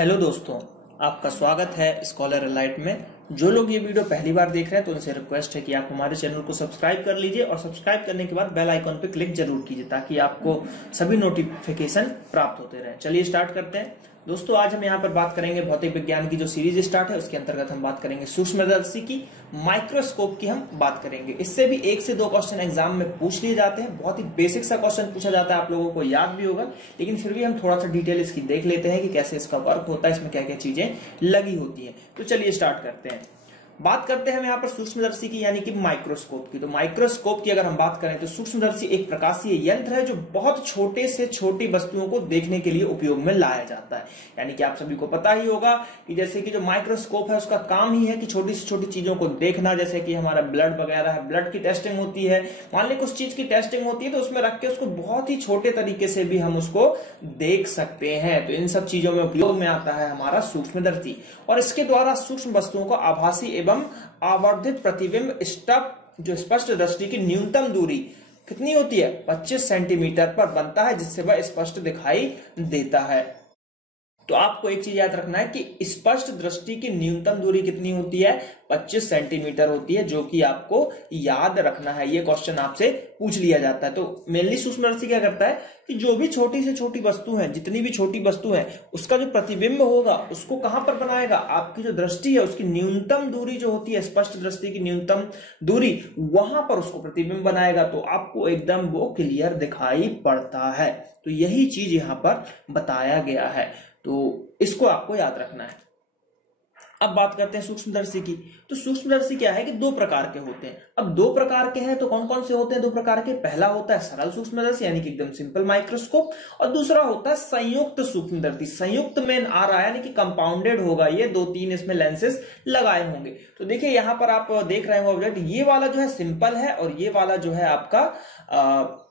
Hello दोस्तों, आपका स्वागत है स्कॉलर एलाइट में। जो लोग ये वीडियो पहली बार देख रहे हैं तो उनसे रिक्वेस्ट है कि आप हमारे चैनल को सब्सक्राइब कर लीजिए और सब्सक्राइब करने के बाद बेल आइकन पे क्लिक जरूर कीजिए ताकि आपको सभी नोटिफिकेशन प्राप्त होते रहें। चलिए स्टार्ट करते हैं। दोस्तों, आज हम यहाँ पर बात करेंगे भौतिक विज्ञान की जो सीरीज स्टार्ट है उसके अंतर्गत हम बात करेंगे सूक्ष्मदर्शी की, माइक्रोस्कोप की हम बात करेंगे। इससे भी 1 से 2 क्वेश्चन एग्जाम में पूछ लिए जाते हैं। बहुत ही बेसिक सा क्वेश्चन पूछा जाता है, आप लोगों को याद भी होगा, लेकिन फिर भी हम थोड़ा सा डिटेल इसकी देख लेते हैं कि कैसे इसका वर्क होता है, इसमें क्या क्या चीजें लगी होती है। तो चलिए स्टार्ट करते हैं। बात करते हैं हम यहाँ पर सूक्ष्मदर्शी की यानी कि माइक्रोस्कोप की। तो माइक्रोस्कोप की अगर हम बात करें तो सूक्ष्मदर्शी एक प्रकाशीय यंत्र है जो बहुत छोटे से छोटी वस्तुओं को देखने के लिए उपयोग में लाया जाता है। यानी कि आप सभी को पता ही होगा कि जैसे कि जो माइक्रोस्कोप है उसका काम ही है कि छोटी से छोटी चीजों को देखना। जैसे कि हमारा ब्लड वगैरह है, ब्लड की टेस्टिंग होती है, मान ली कुछ चीज की टेस्टिंग होती है तो उसमें रख के उसको बहुत ही छोटे तरीके से भी हम उसको देख सकते हैं। तो इन सब चीजों में उपयोग में आता है हमारा सूक्ष्मदर्शी, और इसके द्वारा सूक्ष्म वस्तुओं को आभासी एवं आवर्धित प्रतिबिंब जो स्पष्ट दृष्टि की न्यूनतम दूरी कितनी होती है 25 सेंटीमीटर पर बनता है, जिससे वह स्पष्ट दिखाई देता है। तो आपको एक चीज याद रखना है कि स्पष्ट दृष्टि की न्यूनतम दूरी कितनी होती है 25 सेंटीमीटर होती है, जो कि आपको याद रखना है। ये क्वेश्चन आपसे पूछ लिया जाता है। तो मेनली सूक्ष्मदर्शी क्या करता है कि जो भी छोटी से छोटी वस्तु है, जितनी भी छोटी वस्तु है, उसका जो प्रतिबिंब होगा उसको कहां पर बनाएगा, आपकी जो दृष्टि है उसकी न्यूनतम दूरी जो होती है, स्पष्ट दृष्टि की न्यूनतम दूरी, वहां पर उसको प्रतिबिंब बनाएगा तो आपको एकदम वो क्लियर दिखाई पड़ता है। तो यही चीज यहां पर बताया गया है, तो इसको आपको याद रखना है। अब बात करते हैं सूक्ष्मदर्शी की। तो सूक्ष्मदर्शी क्या है कि 2 प्रकार के होते हैं। अब 2 प्रकार के हैं तो कौन कौन से होते हैं 2 प्रकार के? पहला होता है सरल सूक्ष्मदर्शी यानी कि एकदम सिंपल माइक्रोस्कोप, और दूसरा होता है संयुक्त सूक्ष्मदर्शी। संयुक्त में आ रहा है यानी कि कंपाउंडेड होगा, ये 2-3 इसमें लेंसेस लगाए होंगे। तो देखिए यहां पर आप देख रहे हो ऑब्जेक्ट, ये वाला जो है सिंपल है और ये वाला जो है आपका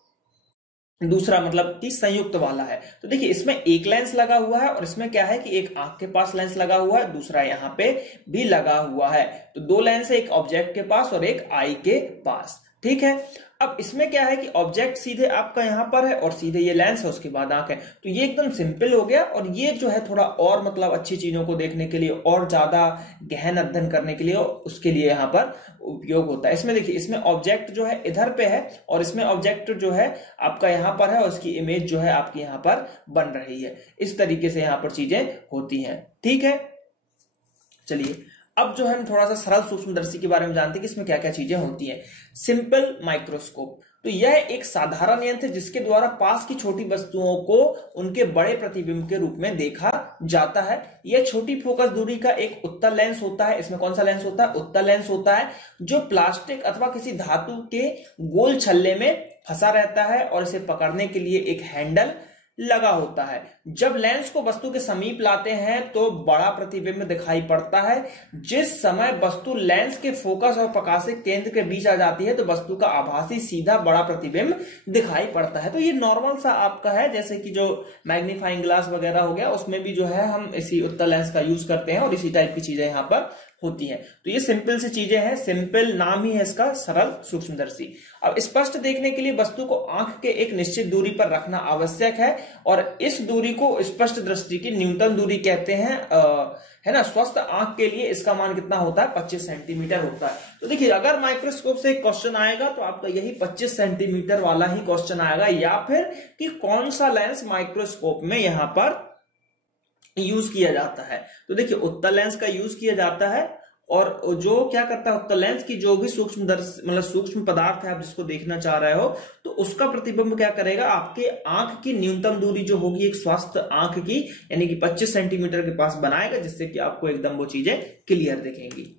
दूसरा मतलब कि संयुक्त वाला है। तो देखिए इसमें एक लेंस लगा हुआ है और इसमें क्या है कि एक आंख के पास लेंस लगा हुआ है, दूसरा यहाँ पे भी लगा हुआ है। तो 2 लेंस है, एक ऑब्जेक्ट के पास और एक आई के पास। ठीक है। अब इसमें क्या है कि ऑब्जेक्ट सीधे आपका यहां पर है और सीधे ये लेंस है, उसके बाद आंख है। तो ये एकदम सिंपल हो गया, और ये जो है थोड़ा और मतलब अच्छी चीजों को देखने के लिए और ज्यादा गहन अध्ययन करने के लिए उसके लिए यहां पर उपयोग होता है। इसमें देखिए, इसमें ऑब्जेक्ट जो है इधर पे है और इसमें ऑब्जेक्ट जो है आपका यहां पर है और उसकी इमेज जो है आपकी यहां पर बन रही है। इस तरीके से यहां पर चीजें होती हैं। ठीक है। चलिए अब जो है हम थोड़ा सा सरल सूक्ष्मदर्शी के बारे में जानते हैं कि इसमें क्या क्या चीजें होती हैं। सिंपल माइक्रोस्कोप, तो यह एक साधारण यंत्र है जिसके द्वारा पास की छोटी वस्तुओं को उनके बड़े प्रतिबिंब के रूप में देखा जाता है। यह छोटी फोकस दूरी का एक उत्तल लेंस होता है। इसमें कौन सा लेंस होता है? उत्तल लेंस होता है, जो प्लास्टिक अथवा किसी धातु के गोल छल्ले में फंसा रहता है और इसे पकड़ने के लिए एक हैंडल लगा होता है। जब लेंस को वस्तु के समीप लाते हैं तो बड़ा प्रतिबिंब दिखाई पड़ता है। जिस समय वस्तु लेंस के फोकस और प्रकाशिक केंद्र के बीच आ जाती है तो वस्तु का आभासी सीधा बड़ा प्रतिबिंब दिखाई पड़ता है। तो ये नॉर्मल सा आपका है, जैसे कि जो मैग्नीफाइंग ग्लास वगैरह हो गया उसमें भी जो है हम इसी उत्तल लेंस का यूज करते हैं और इसी टाइप की चीजें यहाँ पर होती हैं। तो ये सिंपल सी चीजें हैं, सिंपल नाम ही है इसका, सरल सूक्ष्मदर्शी। अब स्पष्ट देखने के लिए वस्तु को आंख के एक निश्चित दूरी पर रखना आवश्यक है, और इस दूरी को स्पष्ट दृष्टि की न्यूनतम दूरी कहते हैं, है ना। स्वस्थ आंख के लिए इसका मान कितना होता है? 25 सेंटीमीटर होता है। तो देखिए अगर माइक्रोस्कोप से एक क्वेश्चन आएगा तो आपका यही 25 सेंटीमीटर वाला ही क्वेश्चन आएगा, या फिर कि कौन सा लेंस माइक्रोस्कोप में यहां पर यूज किया जाता है। तो देखिए उत्तल लेंस का यूज किया जाता है, और जो क्या करता है उत्तल लेंस की जो भी सूक्ष्म पदार्थ है आप जिसको देखना चाह रहे हो तो उसका प्रतिबिंब क्या करेगा, आपके आंख की न्यूनतम दूरी जो होगी एक स्वस्थ आंख की यानी कि 25 सेंटीमीटर के पास बनाएगा, जिससे कि आपको एकदम वो चीजें क्लियर दिखेंगी।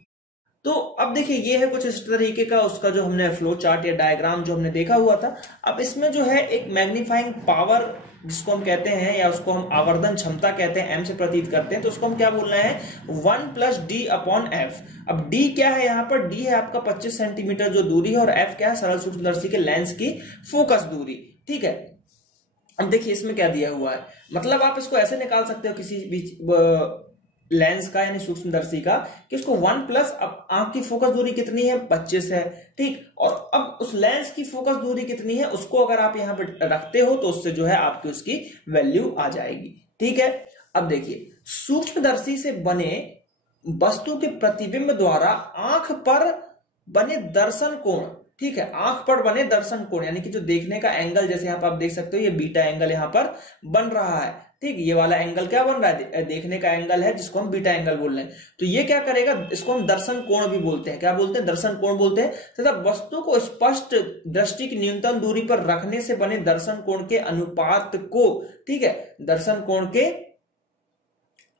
तो अब देखिए ये है कुछ इस तरीके का उसका जो हमने फ्लो चार्ट या डायग्राम जो हमने देखा हुआ था। अब इसमें जो है एक मैग्नीफाइंग पावर जिसको हम कहते हैं, या उसको हम आवर्धन क्षमता कहते हैं, एम से प्रतीत करते हैं, तो उसको हम क्या बोल रहे हैं 1+d/f। अब d क्या है यहाँ पर? d है आपका 25 सेंटीमीटर जो दूरी है, और f क्या है? सरल सूक्ष्मदर्शी के लेंस की फोकस दूरी। ठीक है। अब देखिए इसमें क्या दिया हुआ है, मतलब आप इसको ऐसे निकाल सकते हो किसी भी लेंस का यानी सूक्ष्मदर्शी का, कि उसको 1+ अब आंख की फोकस दूरी कितनी है? 25 है। ठीक। और अब उस लेंस की फोकस दूरी कितनी है उसको अगर आप यहां पर रखते हो तो उससे जो है आपकी उसकी वैल्यू आ जाएगी। ठीक है। अब देखिए, सूक्ष्मदर्शी से बने वस्तु के प्रतिबिंब द्वारा आंख पर बने दर्शन कोण, ठीक है, आंख पर बने दर्शन कोण यानी कि जो देखने का एंगल, जैसे यहाँ पर आप देख सकते हो ये बीटा एंगल यहाँ पर बन रहा है, ठीक, ये वाला एंगल क्या बन रहा है, देखने का एंगल है जिसको हम बीटा एंगल बोल रहे हैं। तो ये क्या करेगा, इसको हम दर्शन कोण भी बोलते हैं। क्या बोलते हैं, दर्शन कोण बोलते हैं। तथा वस्तु को स्पष्ट दृष्टि की न्यूनतम दूरी पर रखने से बने दर्शन कोण के अनुपात को, ठीक है, दर्शन कोण के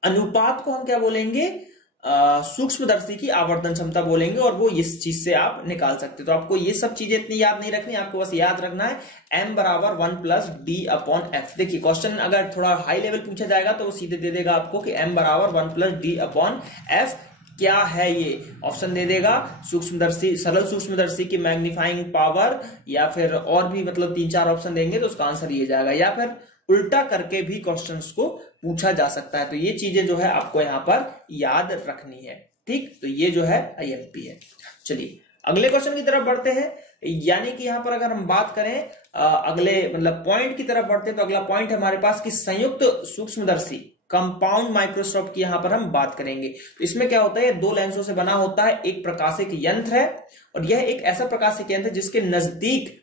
अनुपात को हम क्या बोलेंगे, सूक्ष्मदर्शी की आवर्धन क्षमता बोलेंगे, और वो इस चीज से आप निकाल सकते हो। तो आपको ये सब चीजें इतनी याद नहीं रखनी, आपको बस याद रखना है m बराबर 1+d/f। देखिए क्वेश्चन अगर थोड़ा हाई लेवल पूछा जाएगा तो वो सीधे दे देगा आपको कि m बराबर 1+d/f क्या है, ये ऑप्शन दे देगा, सूक्ष्मदर्शी, सरल सूक्ष्मदर्शी की मैग्नीफाइंग पावर, या फिर और भी मतलब 3-4 ऑप्शन देंगे तो उसका आंसर ये जाएगा, या फिर उल्टा करके भी क्वेश्चंस को पूछा जा सकता है। तो ये चीजें जो है आपको यहाँ पर याद रखनी है, ठीक। तो ये जो है IMP है। चलिए अगले क्वेश्चन की तरफ बढ़ते हैं, यानी कि यहाँ पर अगर हम बात करें अगले मतलब पॉइंट की तरफ बढ़ते हैं, तो अगला पॉइंट है हमारे पास कि संयुक्त सूक्ष्मदर्शी कंपाउंड माइक्रोस्कोप की यहाँ पर हम बात करेंगे। तो इसमें क्या होता है, 2 लेंसों से बना होता है, एक प्रकाशिक यंत्र है, और यह एक ऐसा प्रकाशिक यंत्र है जिसके नजदीक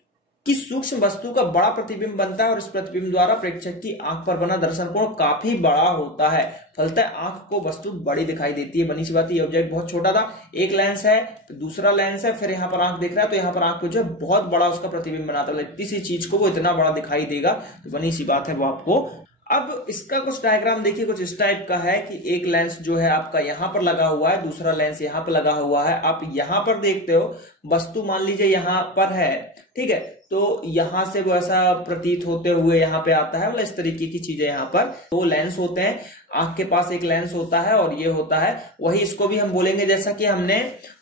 कि सूक्ष्म वस्तु का बड़ा प्रतिबिंब बनता है, और इस प्रतिबिंब द्वारा प्रेक्षक की आंख पर बना दर्शन कोण काफी बड़ा होता है। फलतः आंख को वस्तु बड़ी दिखाई देती है। बनी सी बात, ये ऑब्जेक्ट बहुत छोटा था, एक लेंस है तो दूसरा लेंस है, फिर यहाँ पर आंख देख रहा है, तो यहाँ पर आंख को जो है बहुत बड़ा उसका प्रतिबिंब बनाता है, इतनी सी चीज को वो इतना बड़ा दिखाई देगा। तो बनी सी बात है वो आपको। अब इसका कुछ डायग्राम देखिए, कुछ इस टाइप का है कि एक लेंस जो है आपका यहाँ पर लगा हुआ है, दूसरा लेंस यहाँ पर लगा हुआ है। आप यहाँ पर देखते हो वस्तु मान लीजिए यहाँ पर है, ठीक है, तो यहां से वो ऐसा प्रतीत होते हुए यहाँ पे आता है, मतलब इस तरीके की चीजें यहाँ पर 2 लेंस होते हैं। आंख के पास एक लेंस होता है और ये होता है, वही इसको भी हम बोलेंगे जैसा कि हमने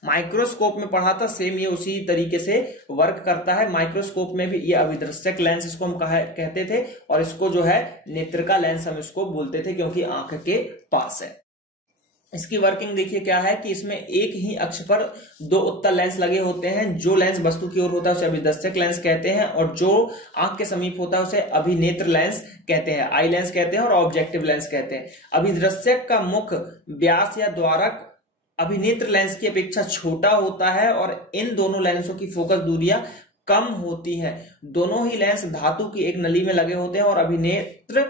माइक्रोस्कोप में पढ़ा था, सेम ये उसी तरीके से वर्क करता है। माइक्रोस्कोप में भी ये अभिदर्शक लेंस इसको हम कहते थे, और इसको जो है नेत्र का लेंस हम इसको बोलते थे, क्योंकि आंख के पास है। इसकी वर्किंग देखिए क्या है कि इसमें एक ही अक्ष पर 2 उत्तल लेंस लगे होते हैं। जो लेंस वस्तु की ओर होता है उसे अभिदर्शक लेंस कहते हैं, और जो आंख के समीप होता है उसे अभिनेत्र लेंस कहते हैं, आई लेंस कहते हैं, और ऑब्जेक्टिव लेंस कहते हैं। अभिदर्शक का मुख व्यास या द्वारक अभिनेत्र लेंस की अपेक्षा छोटा होता है, और इन दोनों लेंसों की फोकस दूरियां कम होती हैं। दोनों ही लेंस धातु की एक नली में लगे होते हैं, और अभिनेत्र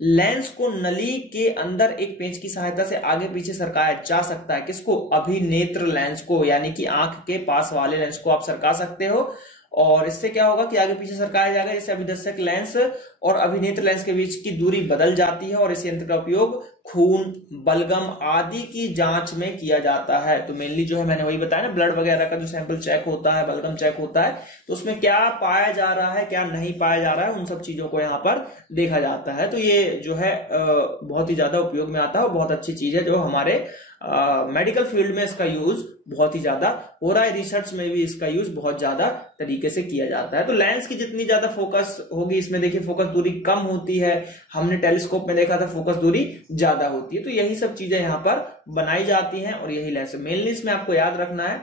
लेंस को नली के अंदर एक पेंच की सहायता से आगे पीछे सरकाया जा सकता है। किसको, अभिनेत्र लेंस को, यानी कि आंख के पास वाले लेंस को आप सरका सकते हो, और इससे क्या होगा कि आगे पीछे सरकाया जाएगा। जैसे अभिदर्शक लेंस और अभिनेत्र लेंस के बीच की दूरी बदल जाती है, और इस यंत्र का उपयोग खून, बलगम आदि की जांच में किया जाता है। तो मेनली जो है मैंने वही बताया ना, ब्लड वगैरह का जो सैंपल चेक होता है, बलगम चेक होता है, तो उसमें क्या पाया जा रहा है क्या नहीं पाया जा रहा है, उन सब चीजों को यहाँ पर देखा जाता है। तो ये जो है बहुत ही ज्यादा उपयोग में आता है, और बहुत अच्छी चीज है जो हमारे मेडिकल फील्ड में इसका यूज बहुत ही ज्यादा हो रहा है। रिसर्च में भी इसका यूज बहुत ज्यादा तरीके से किया जाता है। तो लेंस की जितनी ज्यादा फोकस होगी, इसमें देखिए फोकस दूरी कम होती है, हमने टेलीस्कोप में देखा था फोकस दूरी ज्यादा होती है। तो यही सब चीजें यहाँ पर बनाई जाती हैं, और यही लेंस मेनली इसमें आपको याद रखना है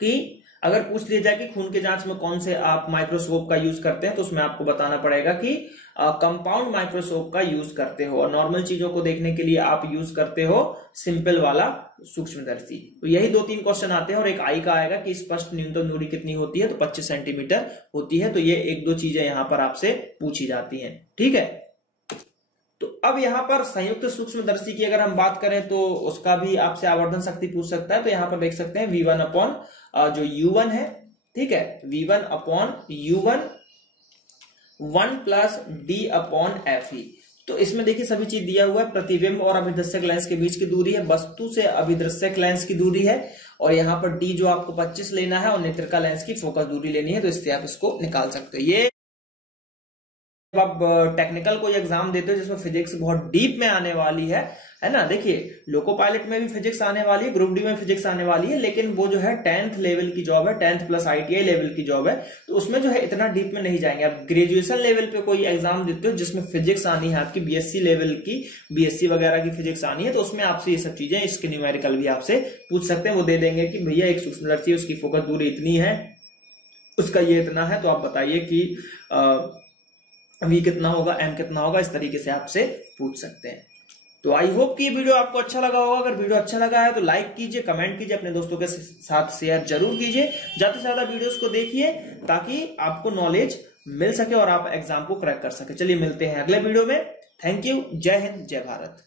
कि अगर पूछ लिया जाए कि खून के जांच में कौन से आप माइक्रोस्कोप का यूज करते हैं, तो उसमें आपको बताना पड़ेगा कि कंपाउंड माइक्रोस्कोप का यूज करते हो, और नॉर्मल चीजों को देखने के लिए आप यूज करते हो सिंपल वाला सूक्ष्मदर्शी। तो यही 2-3 क्वेश्चन आते हैं, और एक आई का आएगा कि स्पष्ट न्यूनतम दूरी कितनी होती है, तो 25 सेंटीमीटर होती है। तो ये 1-2 चीजें यहां पर आपसे पूछी जाती हैं, ठीक है। तो अब यहाँ पर संयुक्त सूक्ष्मदर्शी की अगर हम बात करें तो उसका भी आपसे आवर्धन शक्ति पूछ सकता है। तो यहाँ पर देख सकते हैं V1 अपॉन जो U1 है, ठीक है, V1 अपॉन U1 1+D/Fe। तो इसमें देखिए सभी चीज दिया हुआ है, प्रतिबिंब और अभिदर्शक लेंस के बीच की दूरी है, वस्तु से अभिदर्शक लेंस की दूरी है, और यहाँ पर D जो आपको 25 लेना है, और नेत्रिका लेंस की फोकस दूरी लेनी है। तो इससे आप इसको निकाल सकते हो। ये जब आप टेक्निकल कोई एग्जाम देते हो जिसमें फिजिक्स बहुत डीप में आने वाली है ना, देखिए लोको पायलट में भी फिजिक्स आने वाली है, ग्रुप डी में फिजिक्स आने वाली है, लेकिन वो जो है 10th लेवल की जॉब है, 10th प्लस ITI लेवल की जॉब है, तो उसमें जो है इतना डीप में नहीं जाएंगे। आप ग्रेजुएशन लेवल पे कोई एग्जाम देते हो जिसमें फिजिक्स आनी है आपकी, BSc लेवल की, BSc वगैरह की फिजिक्स आनी है, तो उसमें आपसे ये सब चीजें, इसके न्यूमेरिकल भी आपसे पूछ सकते हैं। वो दे देंगे कि भैया एक सूक्ष्मदर्शी उसकी फोकस दूरी इतनी है, उसका ये इतना है, तो आप बताइए कि वी कितना होगा, एम कितना होगा, इस तरीके से आपसे पूछ सकते हैं। तो आई होप कि ये वीडियो आपको अच्छा लगा होगा। अगर वीडियो अच्छा लगा है तो लाइक कीजिए, कमेंट कीजिए, अपने दोस्तों के साथ शेयर जरूर कीजिए। ज्यादा से ज्यादा वीडियोस को देखिए ताकि आपको नॉलेज मिल सके और आप एग्जाम को क्रैक कर सके। चलिए मिलते हैं अगले वीडियो में। Thank you. जय हिंद, जय भारत।